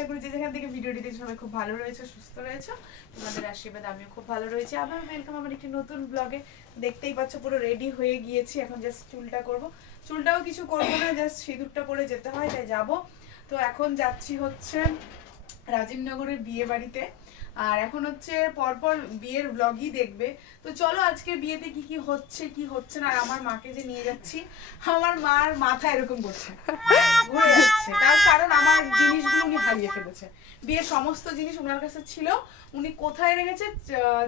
আশা করি যে যেখান থেকে ভিডিওটি দেখছো সবাই খুব ভালো রয়েছে, সুস্থ রয়েছে। তোমাদের আশীর্বাদ আমিও খুব ভালো রয়েছি। আবার ওয়েলকাম আমার একটি নতুন ব্লগে। দেখতেই পাচ্ছ পুরো রেডি হয়ে গিয়েছি, এখন জাস্ট চুলটা করব। চুলটাও কিছু করবো না, জাস্ট সিঁদুরটা পরে যেতে হয়, তাই যাবো। তো এখন যাচ্ছি হচ্ছে রাজীবনগরের বিয়ে বাড়িতে। আর এখন হচ্ছে পরপর বিয়ের ব্লগই দেখবে। তো চলো আজকে বিয়েতে কি কি হচ্ছে কি হচ্ছে না। আর আমার মাকে যে নিয়ে যাচ্ছি, আমার মার মাথা এরকম করছে, ঘুরে যাচ্ছে। তার কারণ আমার জিনিসগুলো উনি হারিয়ে ফেলেছে। বিয়ের সমস্ত জিনিস ওনার কাছে ছিল, উনি কোথায় রেখেছে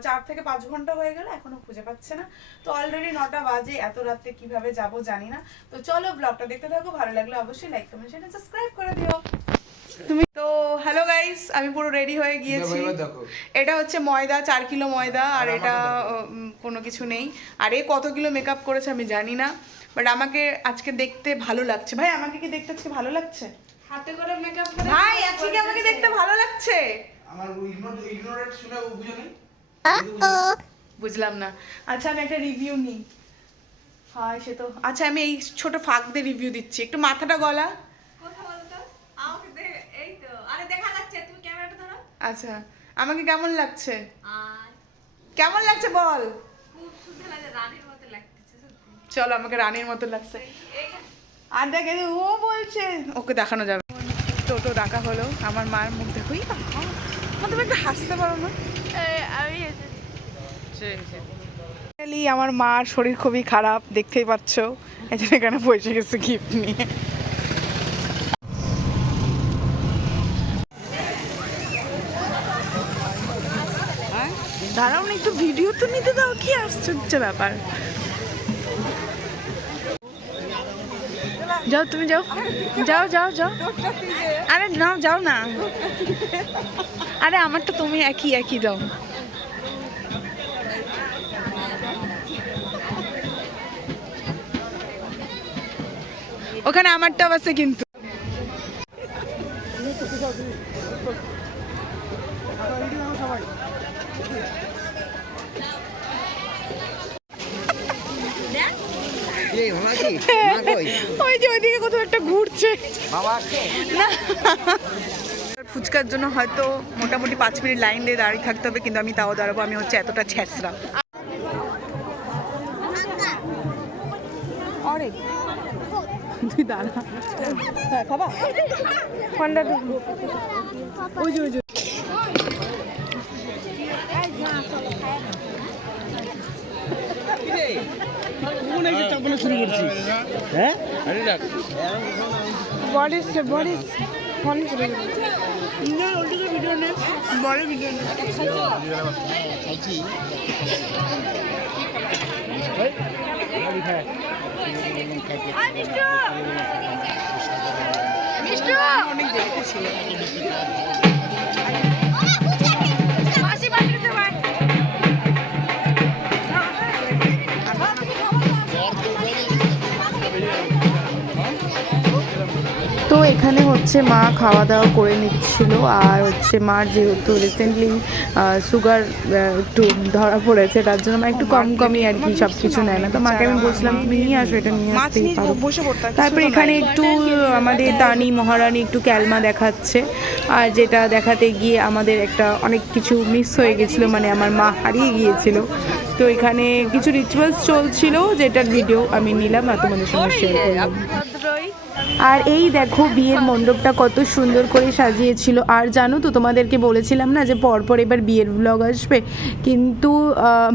4 থেকে 5 ঘন্টা হয়ে গেল, এখনো খুঁজে পাচ্ছে না। তো অলরেডি 9টা বাজে, এত রাতে কিভাবে যাব জানি না। তো চলো ব্লগটা দেখতে থাকো, ভালো লাগলে অবশ্যই লাইক কমেন্ট শেয়ার সাবস্ক্রাইব করে দিও। তুমি তো হ্যালো গাইস, আমি পুরো রেডি হয়ে গিয়েছি। এটা হচ্ছে ময়দা, 4 কিলো ময়দা। আর এটা কোনো কিছু নেই। আর এ কত কিলো মেকআপ করেছে আমি জানি না, বাট আমাকে আজকে দেখতে ভালো লাগছে। ভাই আমাকে কি দেখতে আজকে ভালো লাগছে? হাতে করে মেকআপ করে ভাই আজকে আমাকে দেখতে ভালো লাগছে? আমার ইগনোরেট শুনে বুঝো নি? বুঝলাম না। আচ্ছা আমি একটা রিভিউ নিই। হ্যাঁ সে তো আচ্ছা, আমি এই ছোট ফাঁক দিয়ে রিভিউ দিচ্ছি। একটু মাথাটা গলা। কথা বলো তো আমাকে এই তো আরে দেখা যাচ্ছে, তুমি ক্যামেরাটা ধরো। আচ্ছা আমাকে কেমন লাগছে? আর কেমন লাগছে বল? খুব সুন্দর লাগে, রানীর মতো লাগতেছে সত্যি। চলো আমাকে রানীর মতো লাগছে। এই আর দেখে ও বলছে ওকে দেখানো যাবে। টোটো ডাকা হলো, আমার মার মুখ দেখো। তুমি একটু হাসতে পারো না? আমি আমার মার শরীর খুবই খারাপ, দেখতেই পাচ্ছ। এই জন্য এখানে বসে গেছে গিফট নিয়ে। দাঁড়াও না, একটু ভিডিও তো নিতে দাও। কি আশ্চর্য ব্যাপার। যাও তুমি যাও, যাও যাও যাও। আরে না যাও না, আরে আমারটা তুমি একই একই দাও। ওখানে আমারটাও আছে কিন্তু। ওই যে ওইদিকে কোথাও একটা ঘুরছে। না ফুচকার জন্য হয়তো মোটামুটি 5 মিনিট লাইন দিয়ে দাঁড়িয়ে থাকতে হবে, কিন্তু আমি তাও দাঁড়াবো। আমি হচ্ছে এতটা ছেঁচড়া। আরে তুই দাঁড়া, খাবা ওই যে ওই যে শুরু করছি। হ্যাঁ বডিস বডিস ফোন করে না ওদিকে ভিডিও নে, বড় ভিডিও নে। মিষ্টু অনেক দেখতে ছিল। তো এখানে হচ্ছে মা খাওয়া দাওয়া করে নিচ্ছিল। আর হচ্ছে মার যেহেতু রিসেন্টলি সুগার একটু ধরা পড়েছে, তার জন্য মা একটু কম কমই আর কি সব কিছু নেয় না। তো মাকে আমি বলছিলাম তুমি নিয়ে আসো, এটা নিয়ে আসতেই পারো। তারপর এখানে একটু আমাদের দানি মহারানী একটু ক্যালমা দেখাচ্ছে। আর যেটা দেখাতে গিয়ে আমাদের একটা অনেক কিছু মিস হয়ে গেছিলো, মানে আমার মা হারিয়ে গিয়েছিল। তো এখানে কিছু রিচুয়ালস চলছিল, যেটার ভিডিও আমি নিলাম আর তোমাদের সঙ্গে শেয়ার করলাম। আর এই দেখো বিয়ের মণ্ডপটা কত সুন্দর করে সাজিয়েছিল। আর জানো তো তোমাদেরকে বলেছিলাম না যে পরপর এবার বিয়ের ব্লগ আসবে, কিন্তু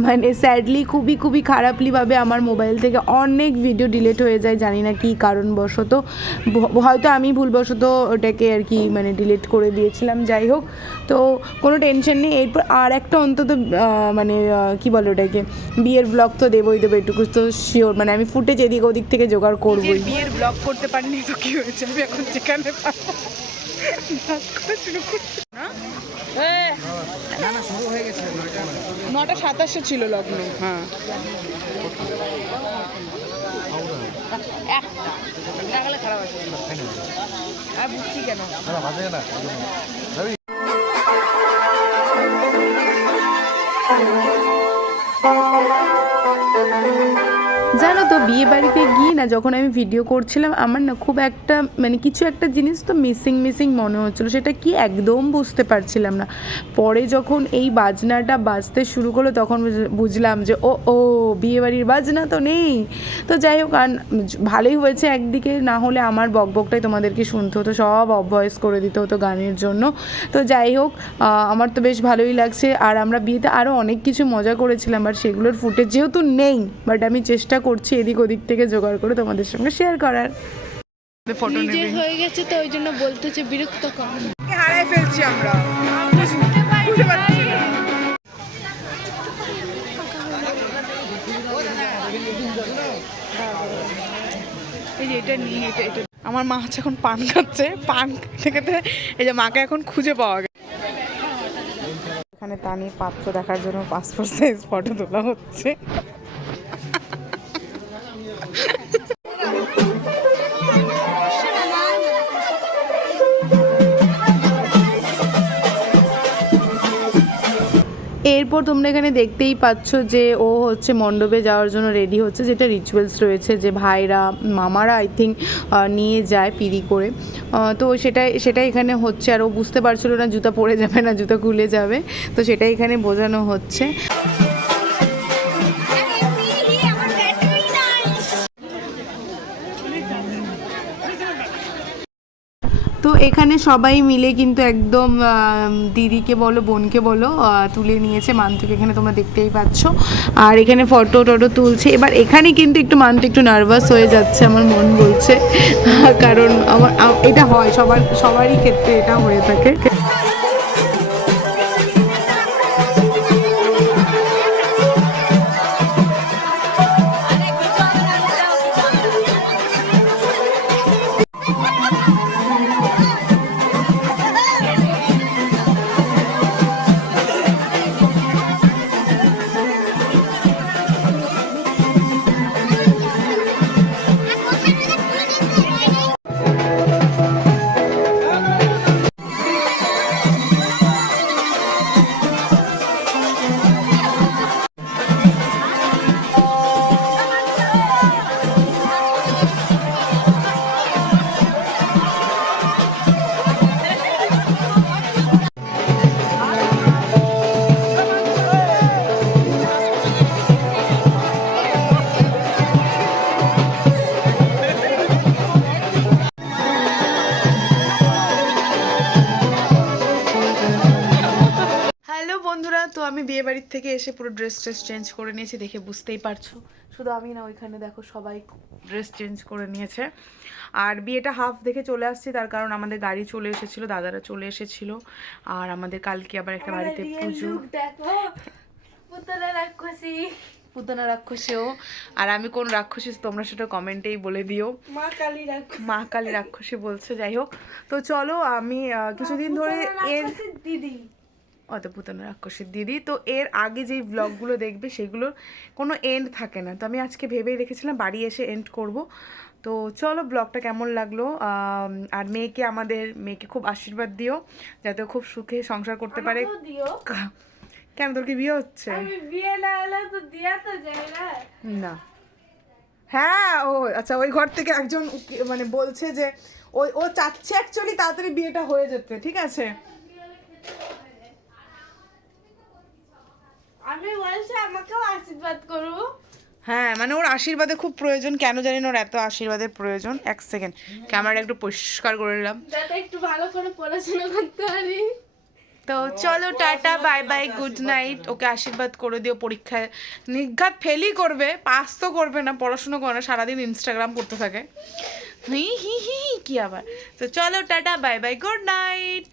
মানে স্যাডলি খুবই খুবই খারাপলিভাবে আমার মোবাইল থেকে অনেক ভিডিও ডিলিট হয়ে যায়, জানি না কী কারণবশত। হয়তো আমি ভুলবশত ওটাকে আর কি মানে ডিলিট করে দিয়েছিলাম। যাই হোক, তো কোনো টেনশন নেই। এরপর আর একটা অন্তত মানে কি বলে ওটাকে, বিয়ের ব্লগ তো দেবই দেবো, এটুকু তো শিওর। মানে আমি ফুটেজ এদিক ওদিক থেকে জোগাড় করবোই। বিয়ের ব্লগ করতে পারিনি তো কি হয়েছে, আমি এখন যেখানে পারবো শুরু করছি। 9:27 ছিল লগ্ন। হ্যাঁ খারাপ আছে, বুঝছি কেন। জানো জানো তো বিয়ে বাড়িতে গিয়ে না যখন আমি ভিডিও করছিলাম আমার না খুব একটা মানে কিছু একটা জিনিস তো মিসিং মনে হচ্ছিলো, সেটা কি একদম বুঝতে পারছিলাম না। পরে যখন এই বাজনাটা বাজতে শুরু করলো তখন বুঝলাম যে ও বিয়ে বাড়ির বাজনা তো নেই। তো যাই হোক, আর ভালোই হয়েছে একদিকে, না হলে আমার বকবকটাই তোমাদেরকে শুনতে হতো, সব অফ ভয়েস করে দিতে হতো গানের জন্য। তো যাই হোক, আমার তো বেশ ভালোই লাগছে। আর আমরা বিয়েতে আরও অনেক কিছু মজা করেছিলাম, আর সেগুলোর ফুটেজ যেহেতু নেই, বাট আমি চেষ্টা করছি এদিক ওদিক থেকে জোগাড় করে তোমাদের সঙ্গে শেয়ার করার। ফটো নিজের হয়ে গেছে তো ওই জন্য বলতেছে বিরক্ত কম। হারাই ফেলছি আমরা, বুঝতে পারছি না। এই যে এটা নিয়ে এটা আমার মা হচ্ছে এখন পান খাচ্ছে, পান খেতে এই যে মাকে এখন খুঁজে পাওয়া গেছে। এখানে তানির পাত্র দেখার জন্য পাসপোর্ট সাইজ ফটো তোলা হচ্ছে। এরপর তোমরা এখানে দেখতেই পাচ্ছ যে ও হচ্ছে মণ্ডপে যাওয়ার জন্য রেডি হচ্ছে, যেটা রিচুয়ালস রয়েছে যে ভাইরা মামারা আই থিঙ্ক নিয়ে যায় পিড়ি করে। তো সেটাই এখানে হচ্ছে। আর ও বুঝতে পারছিল না জুতা পরে যাবে না জুতা খুলে যাবে, তো সেটাই এখানে বোঝানো হচ্ছে। তো এখানে সবাই মিলে কিন্তু একদম দিদিকে বলো বোনকে বলো তুলে নিয়েছে মান্তুকে, এখানে তোমরা দেখতেই পাচ্ছ। আর এখানে ফটো টটো তুলছে। এবার এখানে কিন্তু একটু মান্তু একটু নার্ভাস হয়ে যাচ্ছে আমার মন বলছে, কারণ এটা হয় সবারই ক্ষেত্রে এটা হয়ে থাকে। বন্ধুরা, তো আমি বিয়ে বাড়ির থেকে এসে পুরো ড্রেস চেঞ্জ করে নিয়েছি, দেখে বুঝতেই পারছো। শুধু আমি না, ওইখানে দেখো সবাই ড্রেস চেঞ্জ করে নিয়েছে। আর বিয়েটা হাফ দেখে চলে আসছি, তার কারণ আমাদের গাড়ি চলে এসেছিলো, দাদারা চলে এসেছিলো। আর আমাদের কালকে আবার একটা বাড়িতে পুজো। পুতনা রাক্ষসীও। আর আমি কোন রাক্ষসী তোমরা সেটা কমেন্টেই বলে দিও। মা কালী রাক্ষসী বলছে। যাই হোক, তো চলো আমি কিছুদিন ধরে দিদি অত পুতনা রাক্ষসীর দিদি, তো এর আগে যেই ব্লগগুলো দেখবে সেগুলোর কোনো এন্ড থাকে না। তো আমি আজকে ভেবেই রেখেছিলাম বাড়ি এসে এন্ড করব। তো চলো ব্লগটা কেমন লাগলো। আর মেয়েকে খুব আশীর্বাদ দিও, যাতে খুব সুখে সংসার করতে পারে। কেন, তোর কি বিয়ে হচ্ছে? না, হ্যাঁ, ও আচ্ছা, ওই ঘর থেকে একজন মানে বলছে যে ও চাচ্ছে অ্যাকচুয়ালি তাড়াতাড়ি বিয়েটা হয়ে যেতে। ঠিক আছে, আমি বলছি আমাকেও আশীর্বাদ করো। হ্যাঁ, মানে ওর আশীর্বাদে খুব প্রয়োজন, কেন জানি না ওর এত আশীর্বাদের প্রয়োজন। এক সেকেন্ড, ক্যামেরাটা একটু পরিষ্কার করে নিলাম যাতে একটু ভালো করে পড়াশোনা করতে পারি। তো চলো tata, bye bye, good night. Okay আশীর্বাদ করে দিও, পরীক্ষায় নিঘাত ফেলই করবে, পাস তো করবে না, পড়াশুনো করে না, সারাদিন ইনস্টাগ্রাম করতে থাকে। হি হি হি কি আবার। তো চলো tata, bye bye, good night.